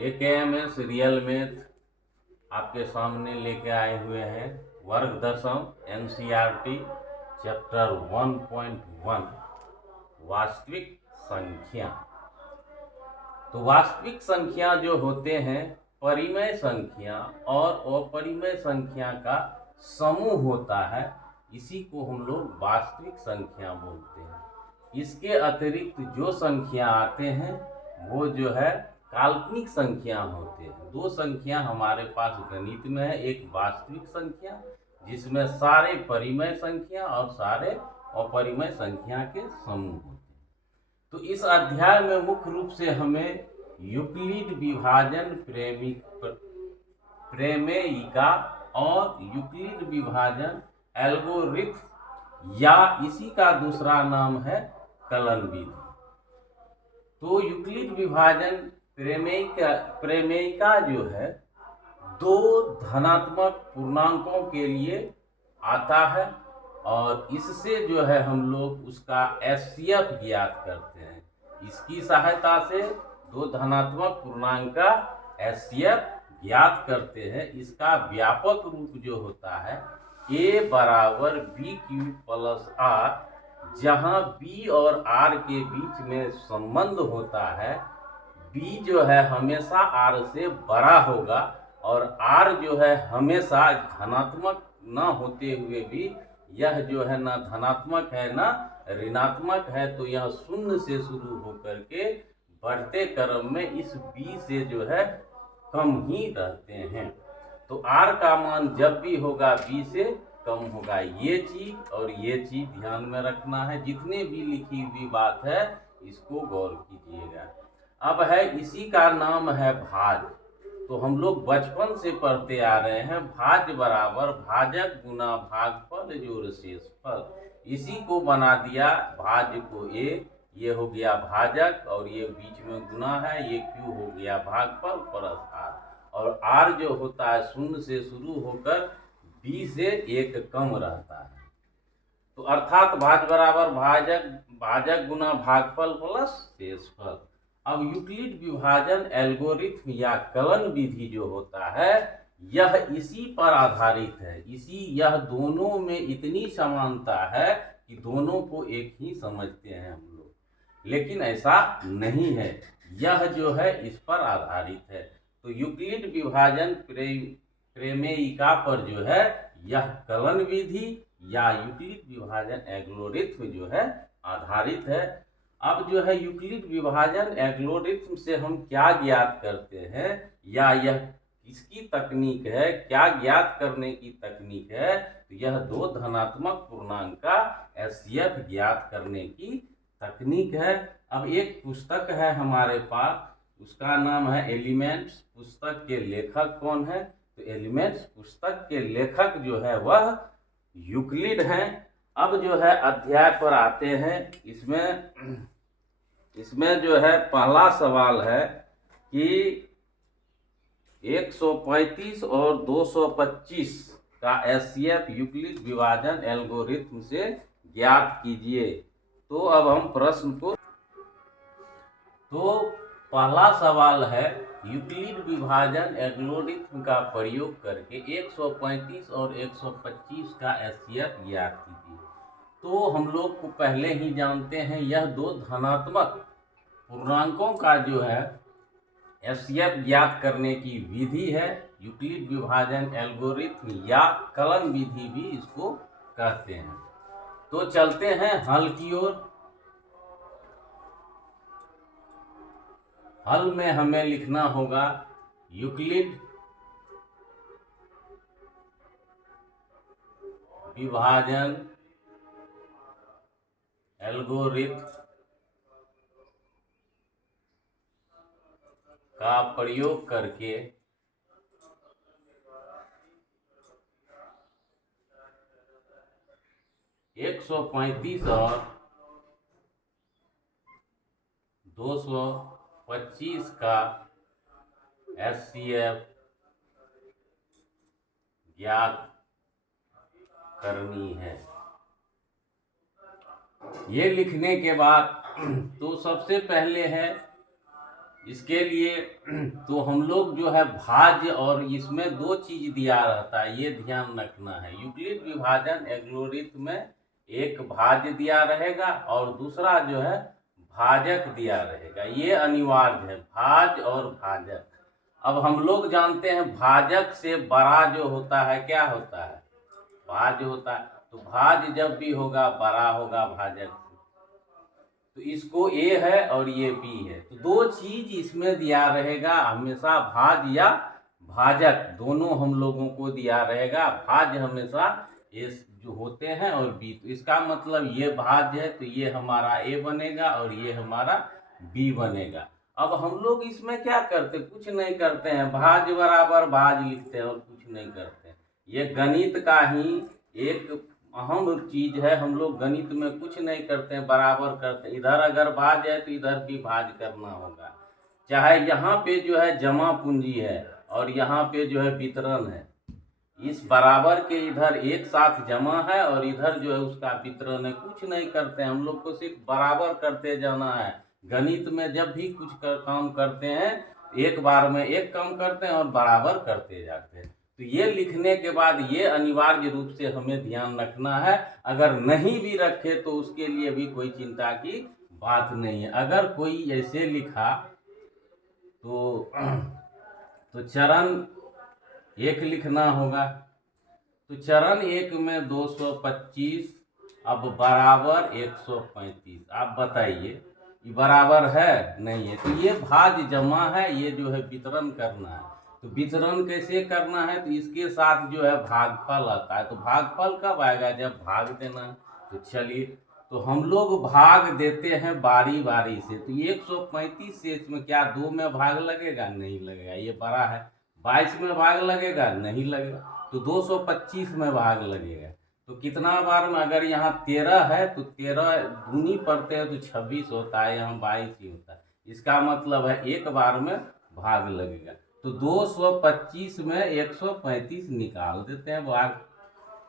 AKMS real math आपके सामने लेके आए हुए हैं वर्ग दशम NCERT चैप्टर 1.1 वास्तविक संख्या। तो वास्तविक संख्या जो होते हैं परिमेय संख्या और अपरिमेय संख्या का समूह होता है, इसी को हम लोग वास्तविक संख्या बोलते हैं। इसके अतिरिक्त जो संख्या आते हैं वो जो है काल्पनिक संख्या होते हैं। दो संख्या हमारे पास गणित में है, एक वास्तविक संख्या जिसमें सारे परिमेय संख्या और सारे अपरिमेय संख्या के समूह होते हैं। तो इस अध्याय में मुख्य रूप से हमें यूक्लिड विभाजन प्रमेयिका और यूक्लिड विभाजन एल्गोरिथ्म या इसी का दूसरा नाम है कलन विधि। तो यूक्लिड विभाजन प्रमेयिका जो है दो धनात्मक पूर्णांकों के लिए आता है और इससे जो है हम लोग उसका एचसीएफ ज्ञात करते हैं। इसकी सहायता से दो धनात्मक पूर्णांक का एचसीएफ ज्ञात करते हैं। इसका व्यापक रूप जो होता है a बराबर बी क्यूब प्लस आर, जहां b और r के बीच में संबंध होता है। b जो है हमेशा r से बड़ा होगा और r जो है हमेशा धनात्मक न होते हुए भी यह जो है ना धनात्मक है ना ऋणात्मक है, तो यह शून्य से शुरू होकर के बढ़ते क्रम में इस b से जो है कम ही रहते हैं। तो r का मान जब भी होगा b से कम होगा। ये चीज और ये चीज ध्यान में रखना है। जितने भी लिखी हुई बात है इसको गौर कीजिएगा। अब है इसी का नाम है भाज। तो हम लोग बचपन से पढ़ते आ रहे हैं भाज बराबर भाजक गुना भागफल जोड़ शेषफल। इसी को बना दिया भाज को a, ये हो गया भाजक और ये बीच में गुना है, ये q हो गया भागफल प्लस r, और r जो होता है शून्य से शुरू होकर b से एक कम रहता है। तो अर्थात भाज बराबर भाजक गुना भागफल प्लस शेषफल। अब यूक्लिड विभाजन एल्गोरिथ्म या कलन विधि जो होता है यह इसी पर आधारित है। यह दोनों में इतनी समानता है कि दोनों को एक ही समझते हैं हम लोग, लेकिन ऐसा नहीं है। यह जो है इस पर आधारित है। तो यूक्लिड विभाजन प्रमेयिका पर जो है यह कलन विधि या यूक्लिड विभाजन एल्गोरिथ्म जो है आधारित है। अब जो है यूक्लिड विभाजन एल्गोरिथ्म से हम क्या ज्ञात करते हैं या यह किसकी तकनीक है, क्या ज्ञात करने की तकनीक है, तो यह दो धनात्मक पूर्णांक का एचसीएफ ज्ञात करने की तकनीक है। अब एक पुस्तक है हमारे पास, उसका नाम है एलिमेंट्स। पुस्तक के लेखक कौन है? तो एलिमेंट्स पुस्तक के लेखक जो है वह यूक्लिड हैं। अब जो है अध्याय पर आते हैं। इसमें जो है पहला सवाल है कि 135 और 225 का एचसीएफ यूक्लिड विभाजन एल्गोरिथ्म से ज्ञात कीजिए। तो अब हम प्रश्न को, तो पहला सवाल है यूक्लिड विभाजन एल्गोरिथ्म का प्रयोग करके 135 और 125 का एचसीएफ ज्ञात कीजिए। तो हम लोग को पहले ही जानते हैं यह दो धनात्मक पूर्णांकों का जो है एचसीएफ ज्ञात करने की विधि है यूक्लिड विभाजन एल्गोरिथ्म या कलन विधि भी इसको कहते हैं। तो चलते हैं हल की ओर। हल में हमें लिखना होगा यूक्लिड विभाजन एल्गोरिथ्म का प्रयोग करके 135 और 225 का एचसीएफ ज्ञात करनी है। ये लिखने के बाद तो सबसे पहले है इसके लिए तो हम लोग जो है भाज्य, और इसमें दो चीज दिया रहता है, ये ध्यान रखना है। यूक्लिड विभाजन एल्गोरिथ्म में एक भाज्य दिया रहेगा और दूसरा जो है भाजक दिया रहेगा, ये अनिवार्य है, भाज्य और भाजक। अब हम लोग जानते हैं भाजक से बड़ा जो होता है क्या होता है, भाज्य होता है। तो भाज्य जब भी होगा बड़ा होगा भाजक से। तो इसको ए है और ये बी है, तो दो चीज इसमें दिया रहेगा हमेशा, भाज्य या भाजक दोनों हम लोगों को दिया रहेगा। भाज्य हमेशा ए जो होते हैं और बी, तो इसका मतलब ये भाज्य है तो ये हमारा ए बनेगा और ये हमारा बी बनेगा। अब हम लोग इसमें क्या करते, कुछ नहीं करते हैं, भाज्य बराबर भाज्य लिखते हैं और कुछ नहीं करते हैं। ये गणित का ही एक अहम चीज है, हम लोग गणित में कुछ नहीं करते हैं, बराबर करते हैं। इधर अगर भाज्य है तो इधर भी भाज्य करना होगा, चाहे यहाँ पे जो है जमा पूंजी है और यहाँ पे जो है वितरण है। इस बराबर के इधर एक साथ जमा है और इधर जो है उसका वितरण है, कुछ नहीं करते हैं, हम लोग को सिर्फ बराबर करते जाना है। गणित में जब भी कुछ काम करते हैं एक बार में एक काम करते हैं और बराबर करते जाते हैं। तो ये लिखने के बाद ये अनिवार्य रूप से हमें ध्यान रखना है, अगर नहीं भी रखे तो उसके लिए भी कोई चिंता की बात नहीं है। अगर कोई ऐसे लिखा तो चरण एक लिखना होगा, तो चरण एक में 225 अब बराबर 135। आप बताइए ये बराबर है नहीं है, तो ये भाज्य जमा है, ये जो है वितरण करना है। तो वितरण कैसे करना है, तो इसके साथ जो है भागफल आता है। तो भागफल कब आएगा, जब भाग देना है। तो चलिए, तो हम लोग भाग देते हैं बारी बारी से। तो 135 से इसमें क्या दो में भाग लगेगा, नहीं लगेगा, ये बड़ा है। 22 में भाग लगेगा, नहीं लगेगा। तो 225 में भाग लगेगा। तो कितना बार में, अगर यहाँ 13 है तो 13 दूनी पढ़ते हैं तो 26 होता है, यहाँ 22 ही होता है। इसका मतलब है एक बार में भाग लगेगा। तो 225 में 135 निकाल देते हैं भाग,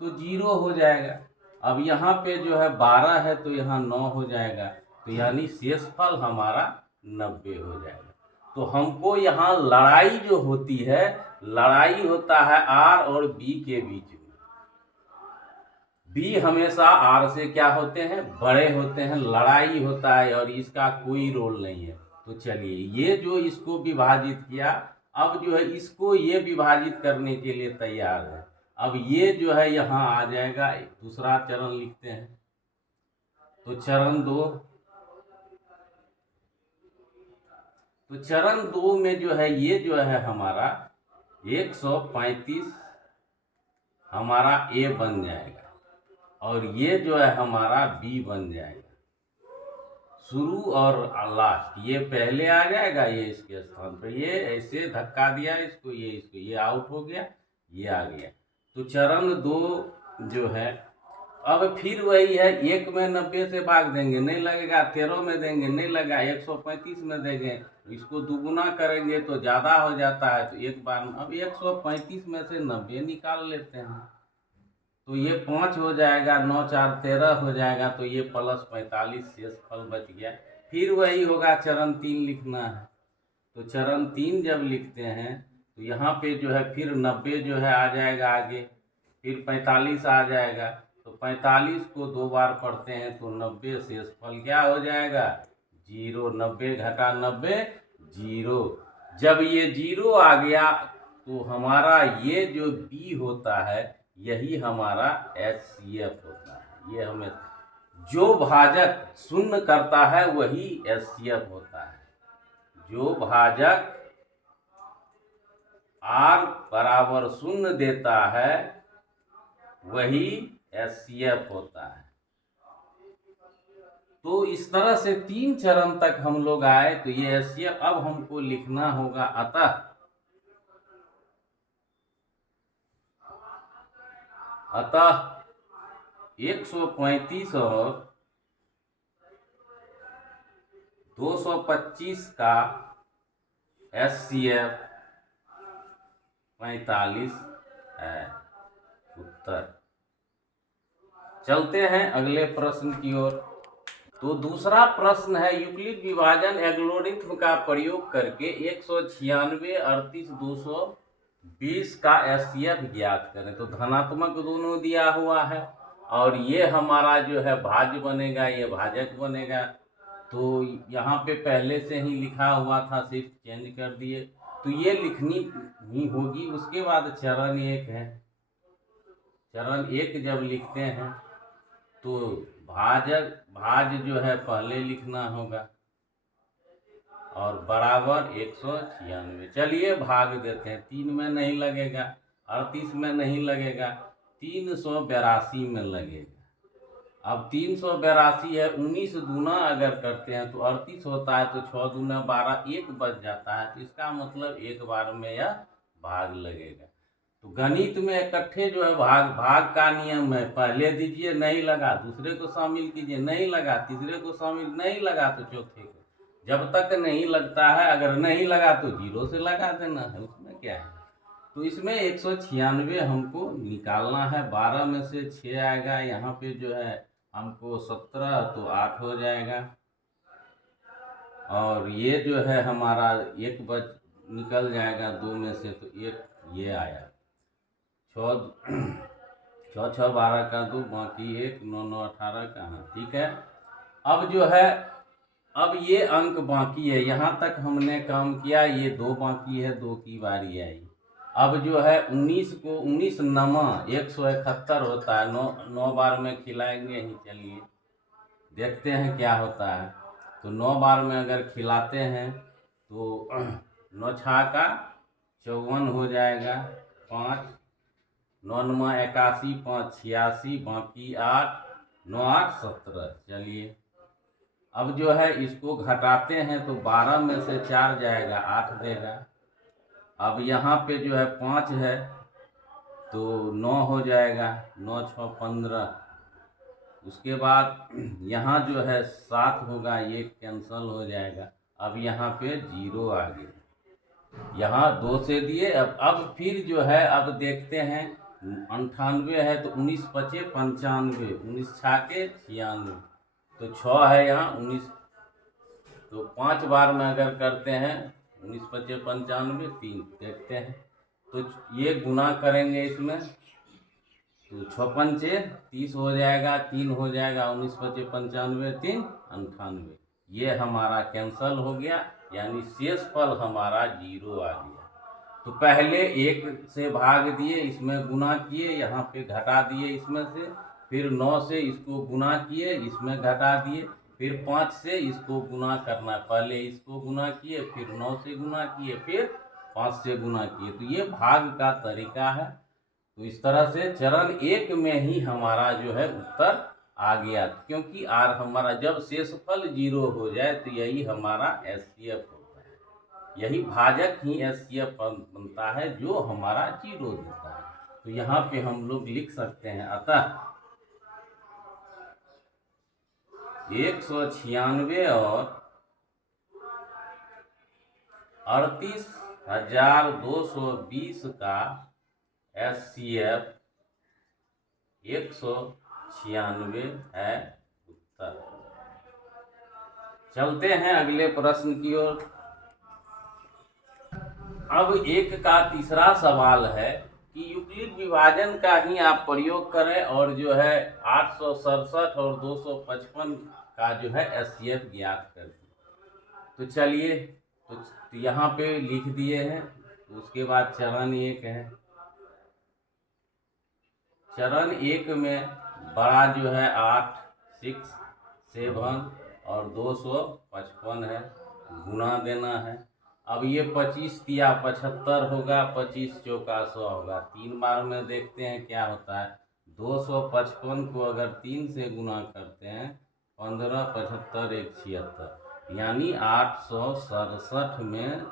तो 0 हो जाएगा। अब यहाँ पे जो है 12 है तो यहाँ 9 हो जाएगा, तो यानी शेषफल हमारा 90 हो जाएगा। तो हमको यहाँ लड़ाई जो होती है, लड़ाई होता है आर और बी के बीच में। बी हमेशा आर से क्या होते हैं, बड़े होते हैं, लड़ाई होता है और इसका कोई रोल नहीं है। तो चलिए, ये जो इसको विभाजित किया, अब जो है इसको ये विभाजित करने के लिए तैयार है। अब ये जो है यहाँ आ जाएगा, दूसरा चरण लिखते हैं। तो चरण दो, तो चरण दो में जो है ये जो है हमारा 135 हमारा ए बन जाएगा और ये जो है हमारा बी बन जाएगा। शुरू और लास्ट ये पहले आ जाएगा, ये इसके स्थान पर, ये ऐसे धक्का दिया इसको, ये इसको, ये आउट हो गया, ये आ गया। तो चरण दो जो है, अब फिर वही है, एक में 90 से भाग देंगे नहीं लगेगा, 13 में देंगे नहीं लगा, 135 में देंगे, इसको दुगुना करेंगे तो ज़्यादा हो जाता है। तो एक बार में अब 135 में से 90 निकाल लेते हैं, तो ये 5 हो जाएगा, 9 4 13 हो जाएगा, तो ये प्लस 45 शेषफल बच गया। फिर वही होगा, चरण 3 लिखना है। तो चरण 3 जब लिखते हैं तो यहाँ पे जो है फिर 90 जो है आ जाएगा आगे, फिर 45 आ जाएगा। तो 45 को दो बार पढ़ते हैं तो 90 शेषफल क्या हो जाएगा, 0। 90 घटा 90 0। जब ये 0 आ गया तो हमारा ये जो बी होता है यही हमारा HCF होता है। ये हमें जो भाजक शून्य करता है वही HCF होता है। जो भाजक R बराबर 0 देता है वही HCF होता है। तो इस तरह से 3 चरण तक हम लोग आए, तो ये HCF अब हमको लिखना होगा। अतः 135 और 225 का HCF 45 है उत्तर। चलते हैं अगले प्रश्न की ओर। तो दूसरा प्रश्न है, यूक्लिड विभाजन एल्गोरिथ्म का प्रयोग करके 196 38 220 का एचसीएफ ज्ञात करें। तो धनात्मक दोनों दिया हुआ है और ये हमारा जो है भाज्य बनेगा, ये भाजक बनेगा। तो यहाँ पे पहले से ही लिखा हुआ था, सिर्फ चेंज कर दिए। तो ये लिखनी ही होगी। उसके बाद चरण 1 है। चरण 1 जब लिखते हैं तो भाज जो है पहले लिखना होगा और बराबर 196। चलिए भाग देते हैं। 3 में नहीं लगेगा, 38 में नहीं लगेगा, 382 में लगेगा। अब 382 है, 19 दूना अगर करते हैं तो 38 होता है, तो 6 दूना 12, 1 बच जाता है। तो इसका मतलब एक बार में यह भाग लगेगा। तो गणित में इकट्ठे जो है भाग का नियम है, पहले दीजिए नहीं लगा, दूसरे को शामिल कीजिए नहीं लगा, तीसरे को शामिल नहीं लगा तो चौथे को, जब तक नहीं लगता है, अगर नहीं लगा तो 0 से लगा देना है, उसमें क्या है। तो इसमें 196 हमको निकालना है। 12 में से 6 आएगा, यहाँ पे जो है हमको 17, तो 8 हो जाएगा। और ये जो है हमारा 1 बच निकल जाएगा 2 में से, तो 1 ये आया। 6 6 12 का 2, बाकी 1 9 9 18 का। हाँ ठीक है। अब जो है, अब ये अंक बाकी है, यहाँ तक हमने काम किया, ये 2 बाकी है, 2 की बारी आई। अब जो है 19 को 19 नमा 171 होता है, 9 बार में खिलाएंगे ही। चलिए देखते हैं क्या होता है। तो 9 बार में अगर खिलाते हैं तो 9 छा का 54 हो जाएगा, 5 9 9 81, 5 86, बाकी 8 9 8 17। चलिए अब जो है इसको घटाते हैं तो 12 में से 4 जाएगा, 8 देगा। अब यहाँ पे जो है 5 है तो 9 हो जाएगा, 9 6 15। उसके बाद यहाँ जो है 7 होगा, ये कैंसल हो जाएगा। अब यहाँ पे 0 आ गया, यहाँ 2 से दिए। अब फिर जो है, अब देखते हैं 98 है तो 19 पचे 95, 19 छाके 96, तो 6 है यहाँ 19। तो 5 बार में अगर करते हैं 19 पचे 95, 3 देखते हैं। तो ये गुना करेंगे इसमें, तो 6 पंचे 30 हो जाएगा, 3 हो जाएगा, 19 पचे 95, 3 98। ये हमारा कैंसल हो गया, यानी शेष फल हमारा 0 आ गया। तो पहले 1 से भाग दिए, इसमें गुना किए, यहाँ पे घटा दिए इसमें से, फिर 9 से इसको गुना किए, इसमें घटा दिए, फिर 5 से इसको गुना करना, पहले इसको गुना किए, फिर 9 से गुना किए, फिर 5 से गुना किए। तो ये भाग का तरीका है। तो इस तरह से चरण 1 में ही हमारा जो है उत्तर आ गया, क्योंकि आर हमारा जब शेषफल 0 हो जाए तो यही हमारा एचसीएफ होता है, यही भाजक ही एचसीएफ बनता है जो हमारा 0 देता है। तो यहाँ पे हम लोग लिख सकते हैं, अतः 196 और 38,220 का एचसीएफ 196 है उत्तर। चलते हैं अगले प्रश्न की ओर। अब 1 का तीसरा सवाल है कि यूक्लिड विभाजन का ही आप प्रयोग करें और जो है 867 और 255 का जो है एचसीएफ ज्ञात कर दें। तो चलिए, तो यहाँ पे लिख दिए हैं। तो उसके बाद चरण 1 है। चरण 1 में बड़ा जो है 8 6 7 और 255 है, गुना देना है। अब ये 25 तिया 75 होगा, 25 चौका 100 होगा। 3 बार में देखते हैं क्या होता है। 255 को अगर 3 से गुना करते हैं, 15 75 1 76, यानी 867 में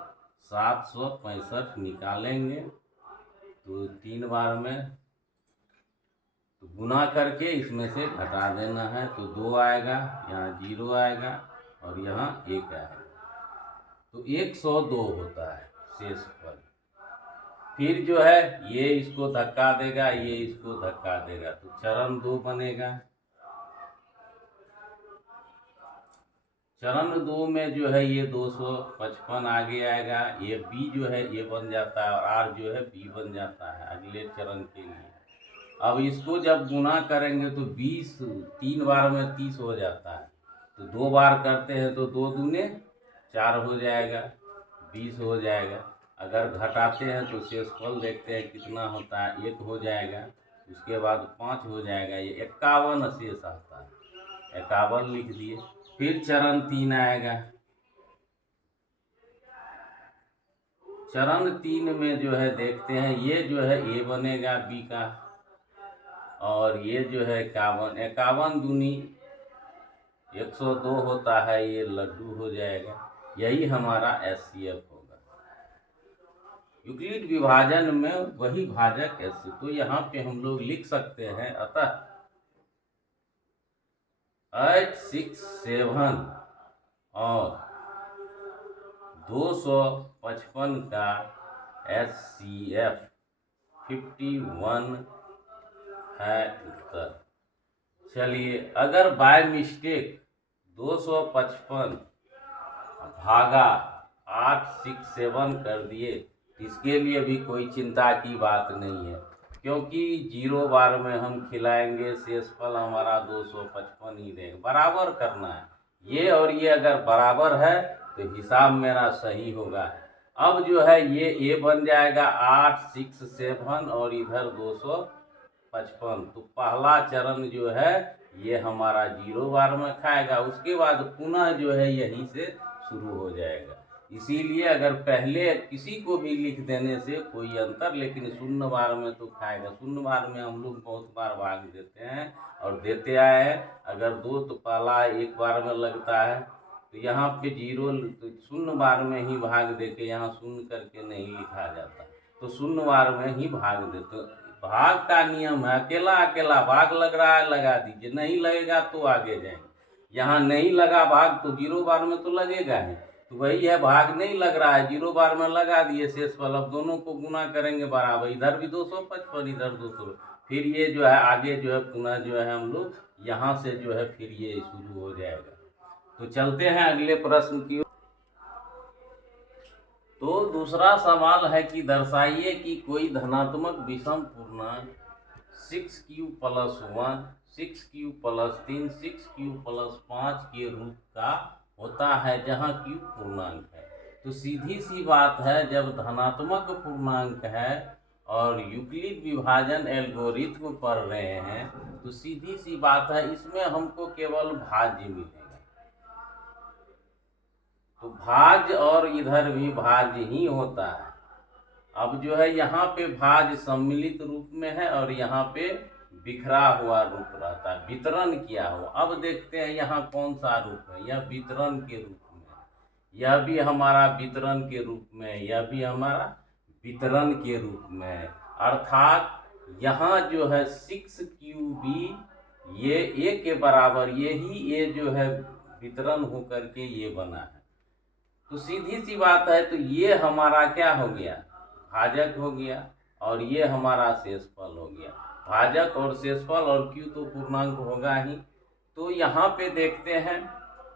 765 निकालेंगे। तो 3 बार में तो गुना करके इसमें से घटा देना है, तो 2 आएगा, यहाँ 0 आएगा और यहाँ 1 आएगा। तो 102 होता है शेषफल। फिर जो है ये इसको धक्का देगा, ये इसको धक्का देगा, तो चरण 2 बनेगा। चरण 2 में जो है ये 255 आगे आएगा, ये बी जो है ये बन जाता है और आर जो है बी बन जाता है अगले चरण के लिए। अब इसको जब गुना करेंगे तो 20 3 बार में 30 हो जाता है, तो 2 बार करते हैं तो 2 दूने 4 हो जाएगा, 20 हो जाएगा। अगर घटाते हैं तो शेषफल देखते हैं कितना होता है, 1 हो जाएगा, उसके बाद 5 हो जाएगा, ये 51 शेष आता है, 51 लिख दिए। फिर चरण 3 आएगा, चरण 3 में जो है देखते हैं ये जो है ए बनेगा बी का, और ये जो है 51, 51 दूनी 102 होता है, ये लड्डू हो जाएगा। यही हमारा एचसीएफ होगा। यूक्लिड विभाजन में वही भाजक एचसीएफ, तो यहाँ पे हम लोग लिख सकते हैं, अतः 8, 6, 7 और 255 का एचसीएफ 51 है उत्तर। चलिए, अगर बाय मिस्टेक 255 भागा 8, 6, 7 कर दिए, इसके लिए भी कोई चिंता की बात नहीं है, क्योंकि 0 बार में हम खिलाएंगे, शेषफल हमारा 255 ही देगा। बराबर करना है, ये और ये अगर बराबर है तो हिसाब मेरा सही होगा। अब जो है ये ए बन जाएगा 8, 6, 7 और इधर 255, तो पहला चरण जो है ये हमारा 0 बार में खाएगा, उसके बाद पुनः जो है यहीं से शुरू हो जाएगा। इसीलिए अगर पहले किसी को भी लिख देने से कोई अंतर, लेकिन 0 बार में तो खाएगा। 0 बार में हम लोग बहुत बार भाग देते हैं और देते आए हैं। अगर 2 तो पहला 1 बार में लगता है, तो यहाँ पे 0 तो 0 बार में ही भाग दे के, यहाँ 0 करके नहीं लिखा जाता, तो 0 बार में ही भाग देते। भाग का नियम है, अकेला अकेला भाग लग रहा है लगा दीजिए, नहीं लगेगा तो आगे जाएंगे। यहाँ नहीं लगा भाग तो 0 बार में तो लगेगा ही, तो वही है, भाग नहीं लग रहा है, 0 बार में लगा दिए शेषफल। अब दोनों को गुना करेंगे बराबर, इधर भी 255 इधर 200, फिर ये जो है आगे जो है पुनः जो है हम लोग यहाँ से जो है फिर ये शुरू हो जाएगा। तो चलते हैं अगले प्रश्न की। तो दूसरा सवाल है कि दर्शाइए कि कोई धनात्मक विषम पूर्णांक 6q + 1, 6q + 3, 6q + 5 के रूप का होता है जहाँ q पूर्णांक है। तो सीधी सी बात है, जब धनात्मक पूर्णांक है और यूक्लिड विभाजन एल्गोरिथ्म पढ़ रहे हैं, तो सीधी सी बात है इसमें हमको केवल भाज्य मिलेगा। तो भाज्य और इधर भी भाज्य ही होता है। अब जो है यहाँ पे भाज्य सम्मिलित रूप में है और यहाँ पे बिखरा हुआ रूप रहता है, वितरण किया हुआ। अब देखते हैं यहाँ कौन सा रूप है, यह वितरण के रूप में, यह भी हमारा वितरण के रूप में, यह भी हमारा वितरण के रूप में। अर्थात यहाँ जो है 6qb ये a के बराबर, यही a जो है वितरण होकर के ये बना है। तो सीधी सी बात है, तो ये हमारा क्या हो गया, भाजक हो गया, और ये हमारा शेषफल हो गया। भाजक और शेषफल और q तो पूर्णांक होगा ही। तो यहाँ पे देखते हैं,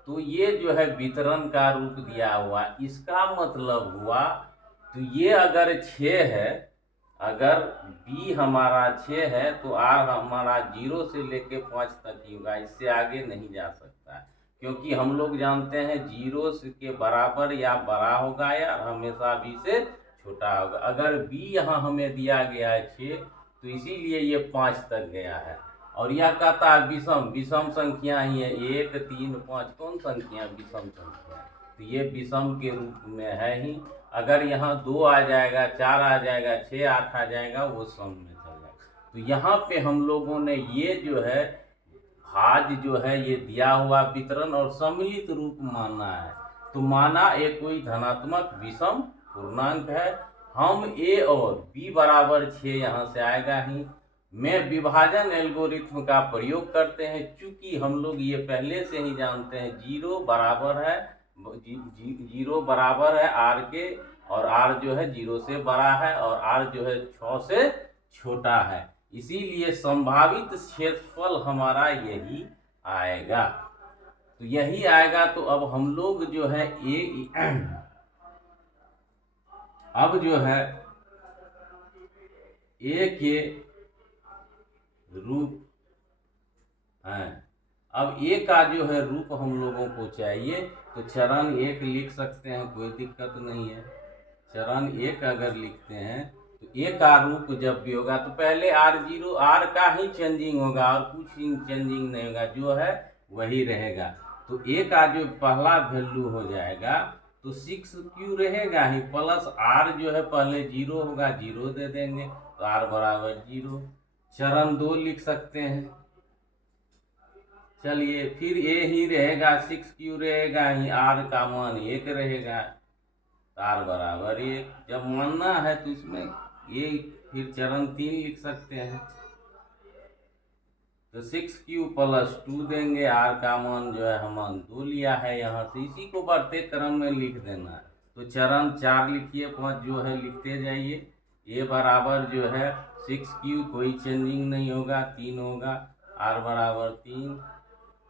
तो ये जो है वितरण का रूप दिया हुआ, इसका मतलब हुआ, तो ये अगर 6 है, अगर b हमारा 6 है तो r हमारा 0 से लेके 5 तक ही होगा, इससे आगे नहीं जा सकता है, क्योंकि हम लोग जानते हैं 0 के बराबर या बड़ा होगा या हमेशा b से छोटा होगा। अगर b यहाँ हमें दिया गया है 6, तो इसीलिए ये 5 तक गया है। और यह कहता है विषम संख्या ही है, 1, 3, 5 कौन संख्या विषम संख्या है, तो ये विषम के रूप में है ही। अगर यहाँ 2 आ जाएगा, 4 आ जाएगा, 6, 8 आ जाएगा, वो सम में चल जाएगा। तो यहाँ पे हम लोगों ने ये जो है भाज्य जो है ये दिया हुआ वितरण और सम्मिलित रूप माना है, तो माना ये कोई धनात्मक विषम पूर्णांक है। हम a और b बराबर 6 यहाँ से आएगा ही। में विभाजन एल्गोरिथ्म का प्रयोग करते हैं, चूंकि हम लोग ये पहले से ही जानते हैं 0 बराबर है, 0 बराबर है r के, और r जो है 0 से बड़ा है और r जो है 6 से छोटा है, इसीलिए संभावित क्षेत्रफल हमारा यही आएगा। तो यही आएगा। तो अब हम लोग जो है अब जो है ए के रूप है, अब ए का जो है रूप हम लोगों को चाहिए, तो चरण 1 लिख सकते हैं, कोई दिक्कत नहीं है। चरण 1 अगर लिखते हैं तो ए का रूप जब भी होगा तो पहले R0 R का ही चेंजिंग होगा और कुछ ही चेंजिंग नहीं होगा, जो है वही रहेगा। तो ए का जो पहला वैल्यू हो जाएगा तो 6Q रहेगा ही, प्लस R जो है पहले 0 होगा, 0 दे देंगे तो R बराबर 0। चरण 2 लिख सकते हैं, चलिए फिर ए ही रहेगा, 6Q रहेगा ही, R का मान 1 रहेगा, R बराबर 1। जब मानना है तो इसमें ये फिर चरण 3 लिख सकते हैं, तो 6Q प्लस 2 देंगे, R का मान जो है हम 2 लिया है यहाँ से, इसी को बढ़ते क्रम में लिख देना है। तो चरण 4 लिखिए, 5 जो है लिखते जाइए। ए बराबर जो है 6Q, कोई चेंजिंग नहीं होगा, 3 होगा, R बराबर 3।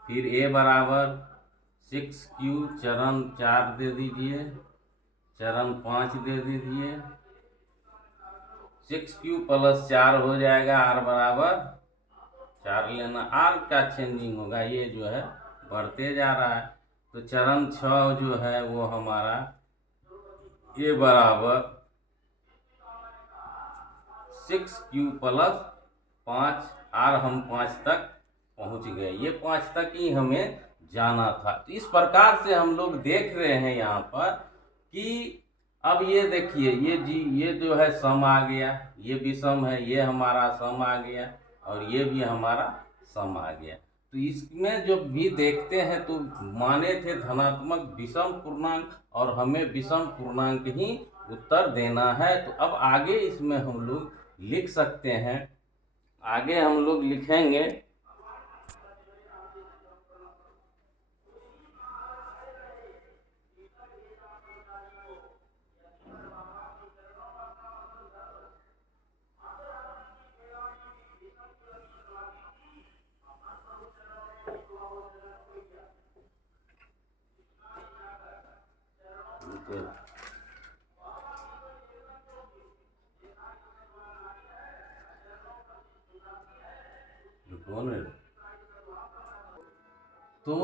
फिर ए बराबर 6Q, चरण 4 दे दीजिए, चरण 5 दे दीजिए, 6Q प्लस 4 हो जाएगा, R बराबर 4 लेना, R का चेंजिंग होगा, ये जो है बढ़ते जा रहा है। तो चरण 6 जो है वो हमारा ए बराबर 6Q प्लस 5, R हम 5 तक पहुंच गए, ये 5 तक ही हमें जाना था। तो इस प्रकार से हम लोग देख रहे हैं यहाँ पर कि अब ये देखिए, ये जो है सम आ गया, ये विषम है, ये हमारा सम आ गया और ये भी हमारा सम आ गया। तो इसमें जो भी देखते हैं तो माने थे धनात्मक विषम पूर्णांक और हमें विषम पूर्णांक ही उत्तर देना है। तो अब आगे इसमें हम लोग लिख सकते हैं, आगे हम लोग लिखेंगे तो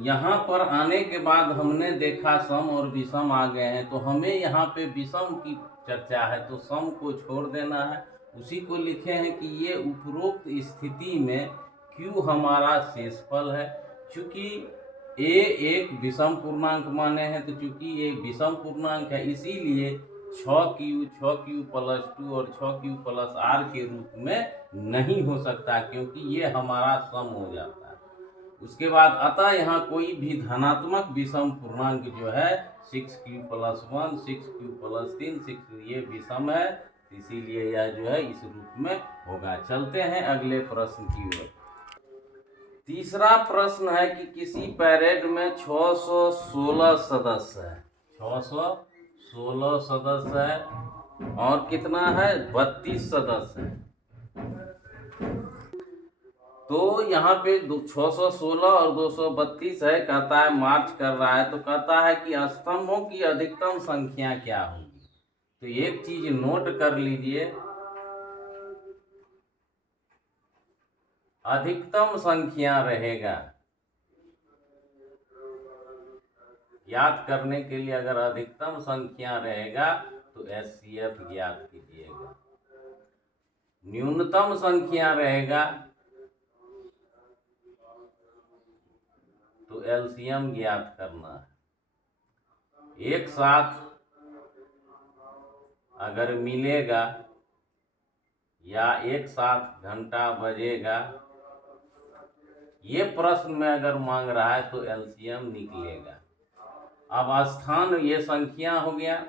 यहाँ पर आने के बाद हमने देखा सम और विषम आ गए हैं, तो हमें यहाँ पे विषम की चर्चा है तो सम को छोड़ देना है, उसी को लिखे हैं कि ये उपरोक्त स्थिति में Q हमारा शेषफल है। चूंकि A एक विषम पूर्णांक माने हैं, तो चूंकि ये विषम पूर्णांक है इसीलिए 6Q प्लस 2 और 6Q प्लस R के रूप में नहीं हो सकता, क्योंकि ये हमारा सम हो जाता है। उसके बाद अतः यहाँ कोई भी धनात्मक विषम पूर्णांक जो है 6Q प्लस 1, 6Q प्लस 3, 6 ये विषम है, इसीलिए यह जो है इस रूप में होगा। चलते हैं अगले प्रश्न की ओर। तीसरा प्रश्न है कि किसी पैरेड में 616 सदस्य है, 616 सदस्य है और कितना है 32 सदस्य है। तो यहाँ पे 616 और 232 है, कहता है मार्च कर रहा है, तो कहता है कि स्तंभों की अधिकतम संख्या क्या होगी। तो एक चीज नोट कर लीजिए, अधिकतम संख्या रहेगा, ज्ञात करने के लिए अगर अधिकतम संख्या रहेगा तो HCF ज्ञात कीजिएगा, न्यूनतम संख्या रहेगा तो LCM ज्ञात करना है। एक साथ अगर मिलेगा या एक साथ घंटा बजेगा, ये प्रश्न में अगर मांग रहा है तो LCM निकलेगा। अब स्थान ये संख्या हो गया,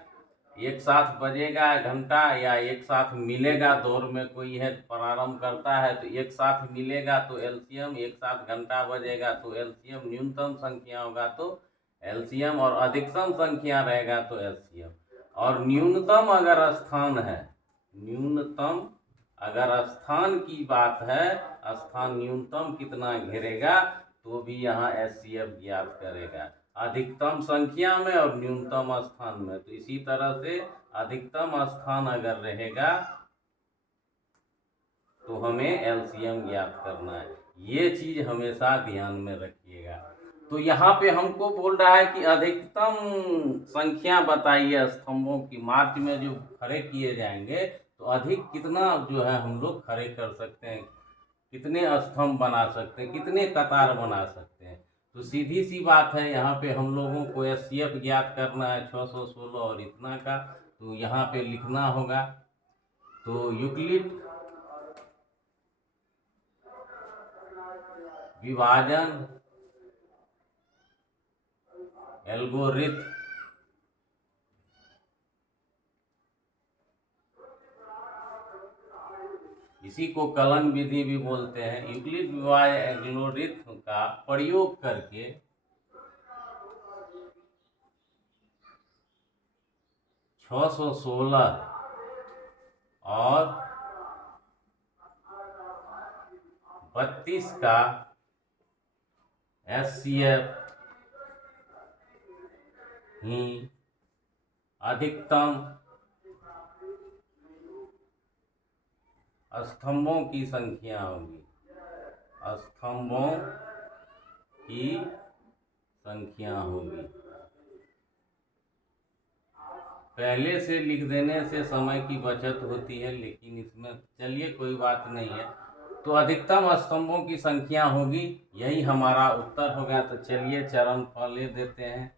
एक साथ बजेगा घंटा या एक साथ मिलेगा, दौर में कोई है प्रारंभ करता है तो एक साथ मिलेगा तो LCM, एक साथ घंटा बजेगा तो LCM, न्यूनतम संख्या होगा तो LCM और अधिकतम संख्या रहेगा तो LCM। और न्यूनतम अगर स्थान है, न्यूनतम अगर स्थान की बात है, स्थान न्यूनतम कितना घेरेगा तो भी यहाँ HCF ज्ञात करेगा, अधिकतम संख्या में और न्यूनतम स्थान में। तो इसी तरह से अधिकतम स्थान अगर रहेगा तो हमें LCM ज्ञात करना है। ये चीज हमेशा ध्यान में रखिएगा। तो यहाँ पे हमको बोल रहा है कि अधिकतम संख्या बताइए स्तंभों की, मार्च में जो खड़े किए जाएंगे तो अधिक कितना जो है हम लोग खड़े कर सकते हैं, कितने स्तंभ बना सकते हैं, कितने कतार बना सकते हैं। तो सीधी सी बात है, यहाँ पे हम लोगों को HCF ज्ञात करना है 616 और इतना का। तो यहाँ पे लिखना होगा। तो यूक्लिड विभाजन एल्गोरिथम, इसी को कलन विधि भी बोलते हैं। यूक्लिड विभाजन एल्गोरिथम का प्रयोग करके 616 और 32 का HCF ही अधिकतम स्तंभों की संख्या होगी, स्तंभों की संख्या होगी। पहले से लिख देने से समय की बचत होती है, लेकिन इसमें चलिए कोई बात नहीं है। तो अधिकतम स्तंभों की संख्या होगी, यही हमारा उत्तर होगा। तो चलिए चरण फल ले देते हैं।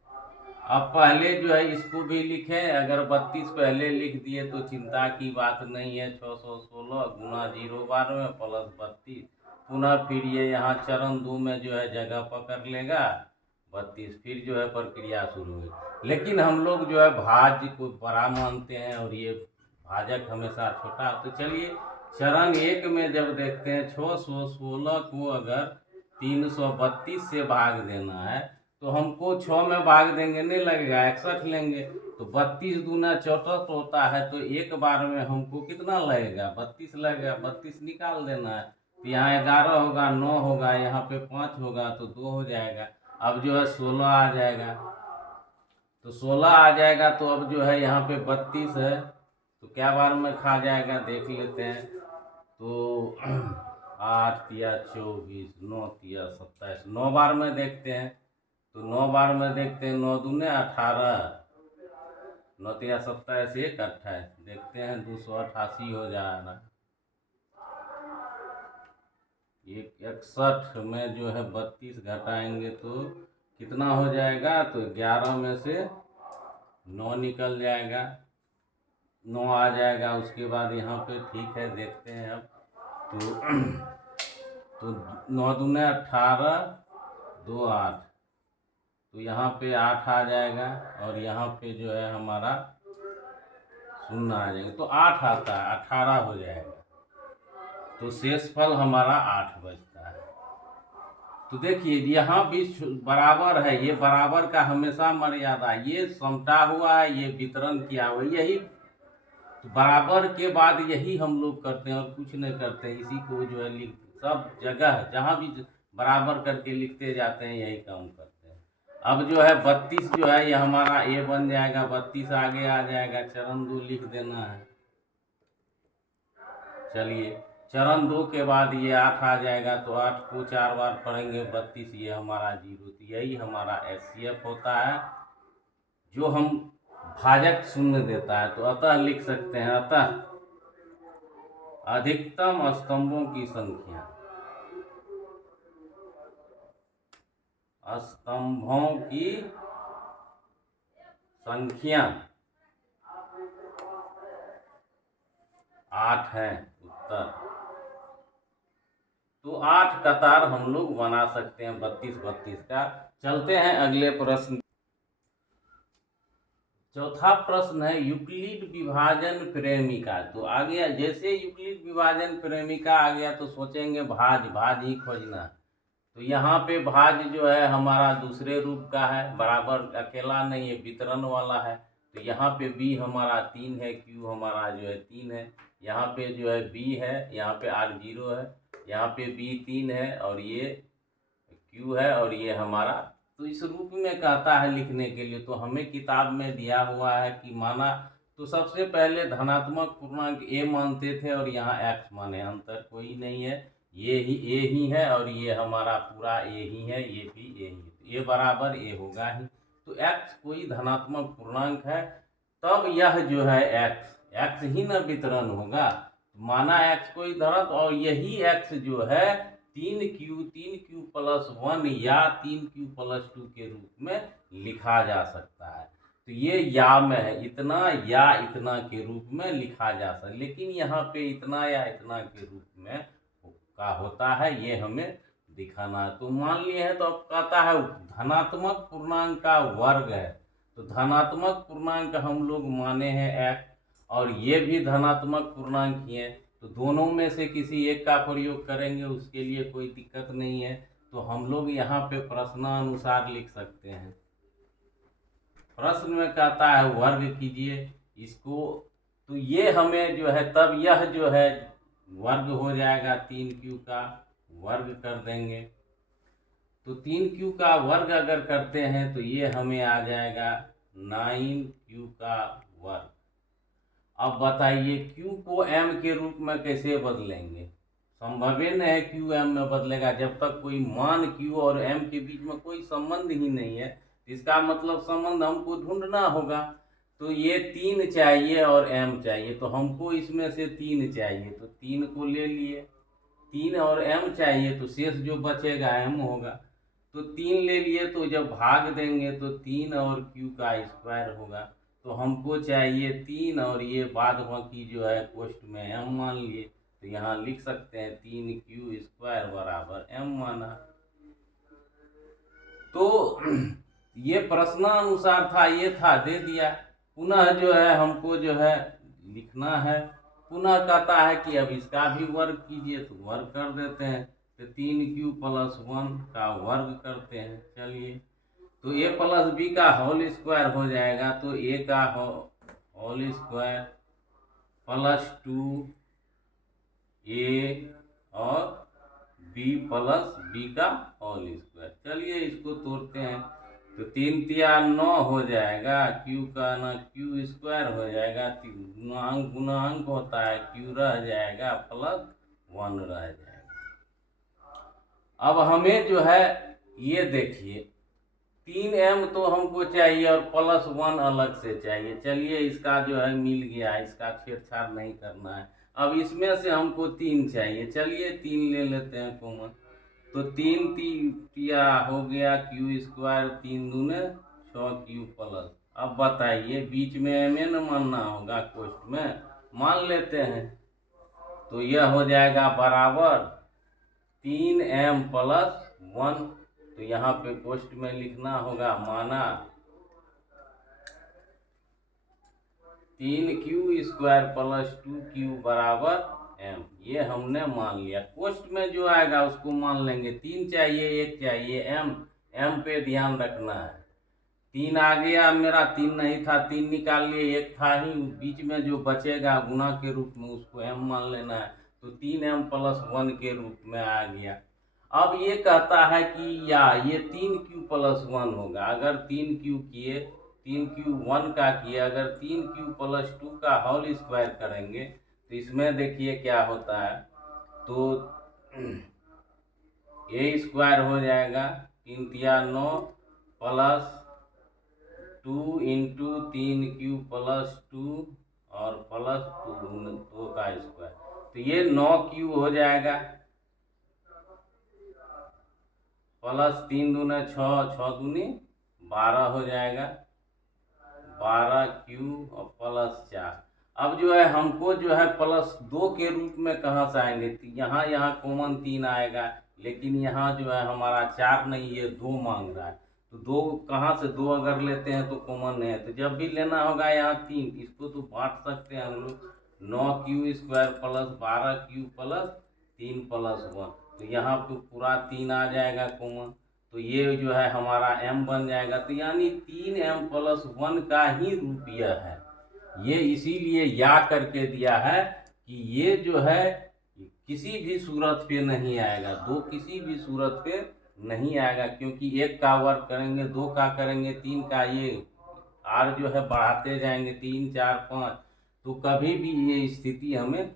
अब पहले जो है इसको भी लिखें, अगर 32 पहले लिख दिए तो चिंता की बात नहीं है। 616 गुना 012 प्लस 32, पुनः फिर ये यहाँ चरण 2 में जो है जगह पकड़ लेगा 32, फिर जो है प्रक्रिया शुरू हुई। लेकिन हम लोग जो है भाज्य को बड़ा मानते हैं और ये भाजक हमेशा छोटा। तो चलिए चरण 1 में जब देखते हैं 616 को अगर 332 से भाग देना है तो हमको 6 में भाग देंगे नहीं लगेगा, 61 लेंगे। तो 32 दूना 64 होता है, तो एक बार में हमको कितना लगेगा, 32 लगेगा। 32 निकाल देना है। तो यहाँ 11 होगा, 9 होगा, यहाँ पे 5 होगा तो 2 हो जाएगा। अब जो है 16 आ जाएगा। तो 16 आ जाएगा तो अब जो है यहाँ पे 32 है तो क्या बार में खा जाएगा देख लेते हैं। तो 8 या 24, 9 या 27, 9 बार में देखते हैं। तो 9 बार में देखते हैं, 9 दूने 18, 9 या 27, 1 28, देखते हैं 288 हो जाएगा। 61 में जो है 32 घटाएंगे तो कितना हो जाएगा, तो 11 में से 9 निकल जाएगा, 9 आ जाएगा। उसके बाद यहाँ पे ठीक है देखते हैं अब। तो 9 दूने 18, 2 8, तो यहाँ पे 8 आ जाएगा और यहाँ पे जो है हमारा 0 आ जाएगा। तो 8 आता है, 18 हो जाएगा। तो शेषफल हमारा 8 बचता है। तो देखिए यहाँ भी बराबर है, ये बराबर का हमेशा मर्यादा, ये समटा हुआ है, ये वितरण किया हुआ, यही तो बराबर के बाद यही हम लोग करते हैं और कुछ नहीं करते हैं। इसी को जो है लिख, सब जगह जहाँ भी बराबर करके लिखते जाते हैं यही काम करते हैं। अब जो है 32 जो है ये हमारा ए बन जाएगा, 32 आगे आ जाएगा, चरण 2 लिख देना है। चलिए चरण 2 के बाद ये 8 आ जाएगा, तो 8 को 4 बार पढ़ेंगे, 32, ये हमारा 0। तो यही हमारा HCF होता है, जो हम भाजक शून्य देता है। तो अतः लिख सकते हैं, अतः अधिकतम स्तंभों की संख्या, स्तंभों की संख्या 8 है उत्तर। तो 8 कतार हम लोग बना सकते हैं 32-32 का। चलते हैं अगले प्रश्न। चौथा प्रश्न है यूक्लिड विभाजन प्रेमिका। तो आ गया, जैसे यूक्लिड विभाजन प्रेमिका आ गया तो सोचेंगे भाज ही खोजना। तो यहाँ पे भाज जो है हमारा दूसरे रूप का है, बराबर अकेला नहीं है, वितरण वाला है। तो यहाँ पे b हमारा 3 है, q हमारा जो है 3 है, यहाँ पे जो है b है, यहाँ पे r 0 है, यहाँ पे b 3 है और ये क्यू है और ये हमारा, तो इस रूप में कहता है लिखने के लिए। तो हमें किताब में दिया हुआ है कि माना, तो सबसे पहले धनात्मक पूर्णांक ए मानते थे और यहाँ एक्स माने, अंतर कोई नहीं है, ये ही ए ही है और ये हमारा पूरा ए ही है, ये भी ए ही है, ए बराबर ए होगा ही। तो एक्स कोई धनात्मक पूर्णांक है, तब यह जो है एक्स ही न वितरण होगा। माना एक्स कोई धनात्मक, और यही एक्स जो है 3Q प्लस 1 या 3Q+2 के रूप में लिखा जा सकता है। तो ये या में है, इतना या इतना के रूप में लिखा जा सकता है, लेकिन यहाँ पे इतना या इतना के रूप में का होता है, ये हमें दिखाना है। तो मान लिए है, तो अब कहता है धनात्मक पूर्णांक का वर्ग है, तो धनात्मक पूर्णांक हम लोग माने हैं एक्स, और ये भी धनात्मक पूर्णांक ही है, तो दोनों में से किसी एक का प्रयोग करेंगे, उसके लिए कोई दिक्कत नहीं है। तो हम लोग यहाँ पे प्रश्नानुसार लिख सकते हैं। प्रश्न में कहता है वर्ग कीजिए इसको, तो ये हमें जो है, तब यह जो है वर्ग हो जाएगा, 3Q का वर्ग कर देंगे। तो 3Q का वर्ग अगर करते हैं तो ये हमें आ जाएगा 9Q का वर्ग। अब बताइए Q को M के रूप में कैसे बदलेंगे? संभव ही नहीं है Q M में बदलेगा, जब तक कोई मान Q और M के बीच में कोई संबंध ही नहीं है। इसका मतलब संबंध हमको ढूंढना होगा। तो ये 3 चाहिए और M चाहिए, तो हमको इसमें से 3 चाहिए, तो 3 को ले लिए, 3 और M चाहिए, तो शेष जो बचेगा M होगा। तो 3 ले लिए, तो जब भाग देंगे तो 3 और Q का स्क्वायर होगा। तो हमको चाहिए 3 और ये बाद बाकी जो है कोष्ठ में M मान लिए, तो यहाँ लिख सकते हैं 3Q² बराबर M माना। तो ये प्रश्नानुसार था, ये था दे दिया। पुनः जो है हमको जो है लिखना है, पुनः कहता है कि अब इसका भी वर्ग कीजिए, तो वर्ग कर देते हैं। तो 3Q+1 का वर्ग करते हैं। चलिए, तो a प्लस बी का होल स्क्वायर हो जाएगा, तो a का होल स्क्वायर प्लस 2a और b प्लस b का होल स्क्वायर। चलिए इसको तोड़ते हैं, तो 3 तिया 9 हो जाएगा, q का ना q² हो जाएगा, गुणांक होता है, q रह जाएगा प्लस 1 रह जाएगा। अब हमें जो है ये देखिए 3M तो हमको चाहिए और प्लस 1 अलग से चाहिए। चलिए इसका जो है मिल गया, इसका छेड़छाड़ नहीं करना है। अब इसमें से हमको 3 चाहिए, चलिए 3 ले लेते हैं कॉमन। तो 3 तिया हो गया Q², 3 दूने 6Q प्लस। अब बताइए बीच में M न मानना होगा, कोष्ठ में मान लेते हैं, तो यह हो जाएगा बराबर 3M प्लस 1। तो यहाँ पे कोष्ठ में लिखना होगा माना 3Q² प्लस 2Q बराबर M। ये हमने मान लिया। कोष्ठ में जो आएगा उसको मान लेंगे। 3 चाहिए, 1 चाहिए, M पे ध्यान रखना है। 3 आ गया मेरा, 3 नहीं था, 3 निकाल लिए, 1 था ही, बीच में जो बचेगा गुना के रूप में उसको M मान लेना है। तो 3M प्लस 1 के रूप में आ गया। अब ये कहता है कि या ये 3Q+1 होगा। अगर 3Q किए, 3Q1 का किए, अगर 3Q+2 का होल स्क्वायर करेंगे तो इसमें देखिए क्या होता है। तो A² हो जाएगा, 3 तिया 9 प्लस 2 इंटू 3Q+2 और प्लस 2 का स्क्वायर, तो ये 9Q हो जाएगा, प्लस 3 दूने 6, 6 दूनी 12 हो जाएगा, 12Q और प्लस 4। अब जो है हमको जो है प्लस 2 के रूप में कहाँ से आएंगे? यहाँ कॉमन 3 आएगा, लेकिन यहाँ जो है हमारा 4 नहीं, ये 2 मांग रहा है। तो 2 कहाँ से, 2 अगर लेते हैं तो कॉमन है, तो जब भी लेना होगा यहाँ 3, इसको तो बांट सकते हैं हम लोग। 9Q² plus 12Q plus 3 plus 1, तो यहाँ पे पूरा 3 आ जाएगा कॉमन, तो ये जो है हमारा M बन जाएगा। तो यानी 3M+1 का ही रूप यह है। ये इसीलिए या करके दिया है कि ये जो है किसी भी सूरत पे नहीं आएगा, 2 किसी भी सूरत पे नहीं आएगा, क्योंकि एक का वर्क करेंगे, दो का करेंगे, तीन का, ये आर जो है बढ़ाते जाएंगे, 3 4 5, तो कभी भी ये स्थिति हमें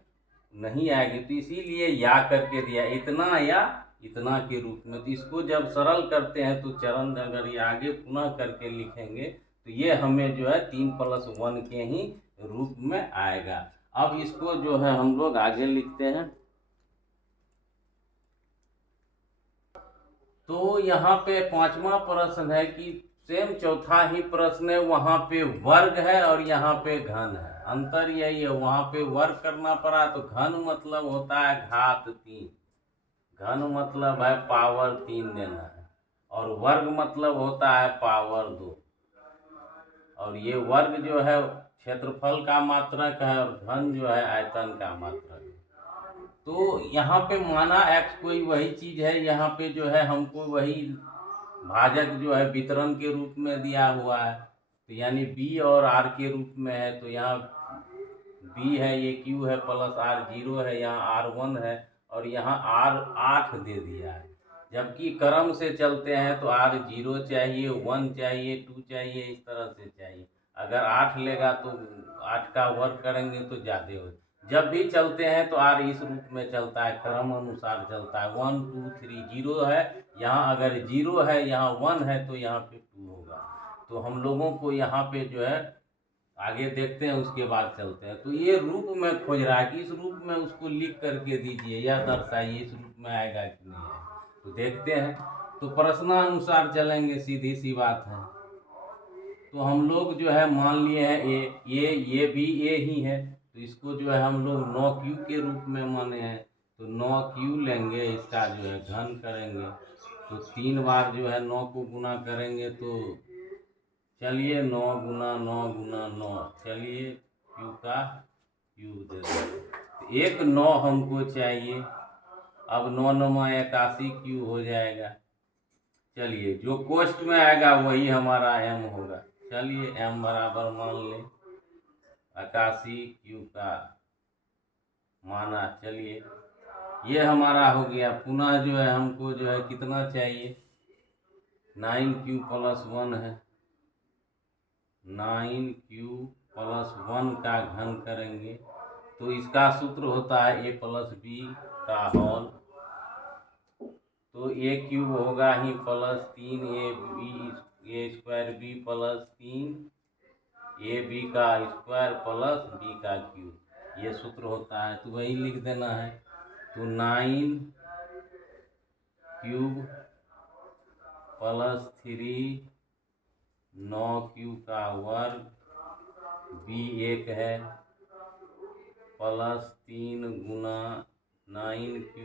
नहीं आएगी। तो इसीलिए या करके दिया, इतना या इतना के रूप में। तो इसको जब सरल करते हैं तो चरण अगर ये आगे पुनः करके लिखेंगे तो ये हमें जो है 3+1 के ही रूप में आएगा। अब इसको जो है हम लोग आगे लिखते हैं। तो यहाँ पे 5वां प्रश्न है कि सेम चौथा ही प्रश्न है, वहाँ पे वर्ग है और यहाँ पे घन है। अंतर यही है, वहाँ पे वर्ग करना पड़ा तो घन मतलब होता है घात 3, घन मतलब है पावर 3 देना है, और वर्ग मतलब होता है पावर 2। और ये वर्ग जो है क्षेत्रफल का मात्रक है और घन जो है आयतन का मात्रक है। तो यहाँ पे माना x कोई वही चीज है, यहाँ पे जो है हमको वही भाजक जो है वितरण के रूप में दिया हुआ है, तो यानी b और r के रूप में है। तो यहाँ b है, ये q है, प्लस r 0 है, यहाँ r 1 है, और यहाँ r 8 दे दिया है। जबकि क्रम से चलते हैं तो r 0 चाहिए, 1 चाहिए, 2 चाहिए, इस तरह से चाहिए। अगर 8 लेगा तो 8 का वर्ग करेंगे तो ज़्यादा हो। जब भी चलते हैं तो r इस रूप में चलता है, क्रम अनुसार चलता है। 1 2 3 0 है, यहाँ अगर 0 है, यहाँ 1 है, तो यहाँ पे 2 होगा। तो हम लोगों को यहाँ पे जो है आगे देखते हैं, उसके बाद चलते हैं। तो ये रूप में खोज रहा है कि इस रूप में उसको लिख करके दीजिए या दर्शाइए, इस रूप में आएगा कि नहीं आएगा। तो देखते हैं, तो प्रश्नानुसार चलेंगे, सीधी सी बात है। तो हम लोग जो है मान लिए हैं ये भी ए ही है, तो इसको जो है हम लोग 9q के रूप में माने हैं। तो 9q लेंगे, इसका जो है घन करेंगे, तो 3 बार जो है 9 को गुना करेंगे। तो चलिए 9 गुना 9 गुना 9, चलिए क्यू का क्यूब दे देंगे। तो एक 9 हमको चाहिए। अब 9 9 81 क्यू हो जाएगा। चलिए जो कोष्ट में आएगा वही हमारा m होगा। चलिए m बराबर मान लें 81 क्यू का माना। चलिए ये हमारा हो गया। पुनः जो है हमको जो है कितना चाहिए, 9q+1 है, 9q+1 का घन करेंगे। तो इसका सूत्र होता है a+b का होल। तो ए क्यूब होगा ही +3ab² b+3ab का स्क्वायर प्लस b का क्यूब, ये सूत्र होता है। तो वही लिख देना है। तो 9 क्यूब+3 9q का वर्ग, b 1 है, +3 गुना 9q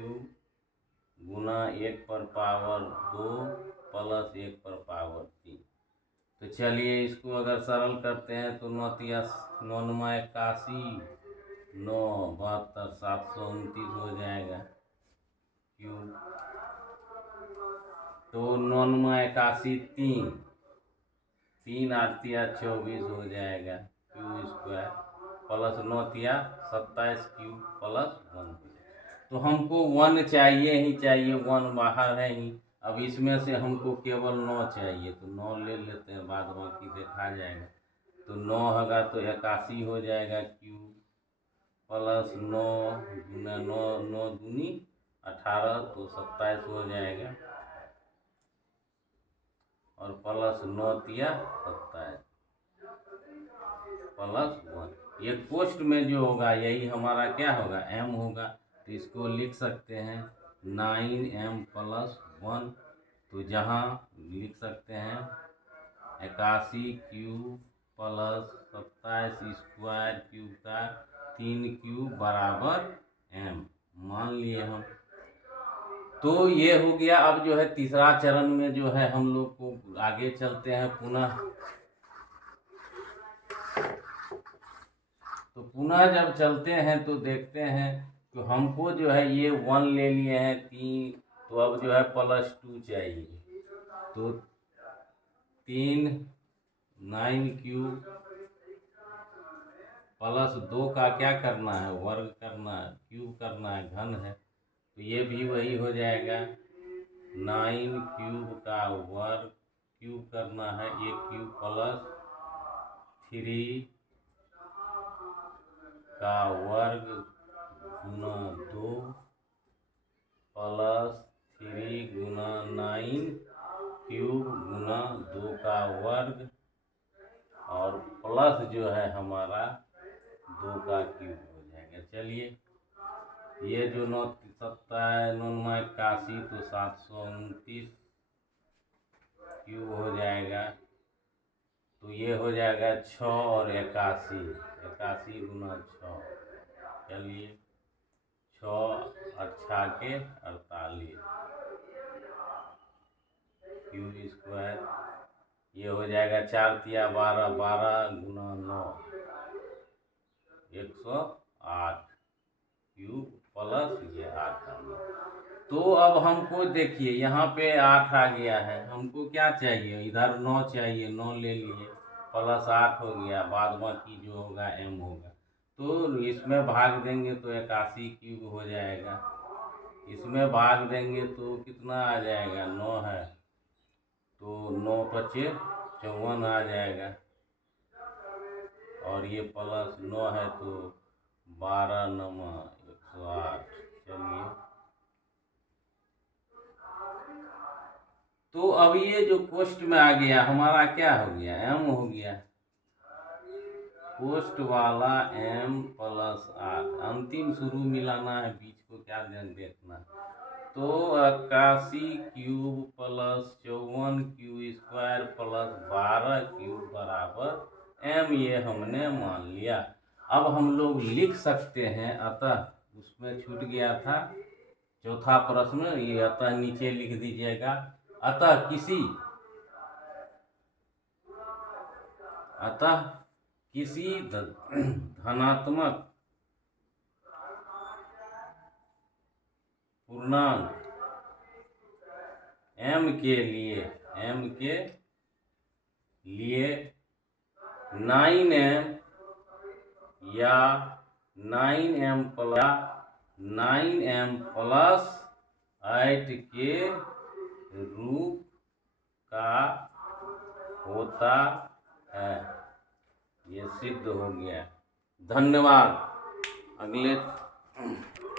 गुना 1 पर पावर 2 प्लस 1 पर पावर 3। तो चलिए इसको अगर सरल करते हैं तो 9 तिया 9 9 81, 9 72 729 हो जाएगा क्यूब। तो 9 9 81 3 3 8 तिया 24 हो जाएगा क्यू स्क्वायर, प्लस 9 तिया 27 क्यू प्लस 1। तो हमको 1 चाहिए ही चाहिए, 1 बाहर है ही। अब इसमें से हमको केवल 9 चाहिए, तो 9 ले लेते हैं, बाद बाकी देखा जाएगा। तो 9 होगा तो 81 हो जाएगा क्यू, प्लस 9 गुना 9 9 दूनी 18, तो 27 हो जाएगा, और प्लस 9 तिया 27 प्लस 1। ये पोस्ट में जो होगा यही हमारा क्या होगा, m होगा। तो इसको लिख सकते हैं 9m+1। तो जहाँ लिख सकते हैं 81 क्यूब प्लस 27 स्क्वायर क्यूब का 3 क्यूब बराबर m मान लिए हम। तो ये हो गया। अब जो है तीसरा चरण में जो है हम लोग को आगे चलते हैं पुनः। तो पुनः जब चलते हैं तो देखते हैं तो हमको जो है ये 1 ले लिए हैं 3, तो अब जो है +2 चाहिए। तो 3 9q प्लस 2 का क्या करना है, वर्ग करना है, क्यूब करना है, घन है। तो ये भी वही हो जाएगा 9 क्यूब का वर्ग, क्यूब करना है, ये क्यूब प्लस 3 का वर्ग गुना 2 प्लस 3 गुना 9 क्यूब गुना 2 का वर्ग और प्लस जो है हमारा 2 का क्यूब हो जाएगा। चलिए, ये जो 9 सत्ता है 9 81, तो 729 क्यूब हो जाएगा। तो ये हो जाएगा 6 और 81, 81 गुना 6। चलिए, 6 अच्छा के 48 क्यूब स्क्वायर, ये हो जाएगा 4 तिया 12, 12 गुना 9 108 क्यूब प्लस ये 8 आ गया। तो अब हमको देखिए यहाँ पे 8 आ गया है, हमको क्या चाहिए, इधर 9 चाहिए, 9 ले लिए, प्लस 8 हो गया, बाद बाकी जो होगा m होगा। तो इसमें भाग देंगे तो 81 क्यूब हो जाएगा, इसमें भाग देंगे तो कितना आ जाएगा, 9 है तो 9 पचे 54 आ जाएगा, और ये प्लस 9 है तो 12 नमा 108। चलिए, तो अब ये जो पोस्ट में आ गया हमारा क्या हो गया, m हो गया, पोस्ट वाला m प्लस 8, अंतिम शुरू मिलाना है, बीच को क्या देखना। तो 81 cube plus 54 cube square plus 12 cube बराबर m, ये हमने मान लिया। अब हम लोग लिख सकते हैं, अतः उसमें छूट गया था चौथा प्रश्न, ये अतः नीचे लिख दीजिएगा। अतः किसी धनात्मक पूर्णांक m के लिए 9m या 9m प्लस 8 के रूप का होता है, ये सिद्ध हो गया। धन्यवाद। अगले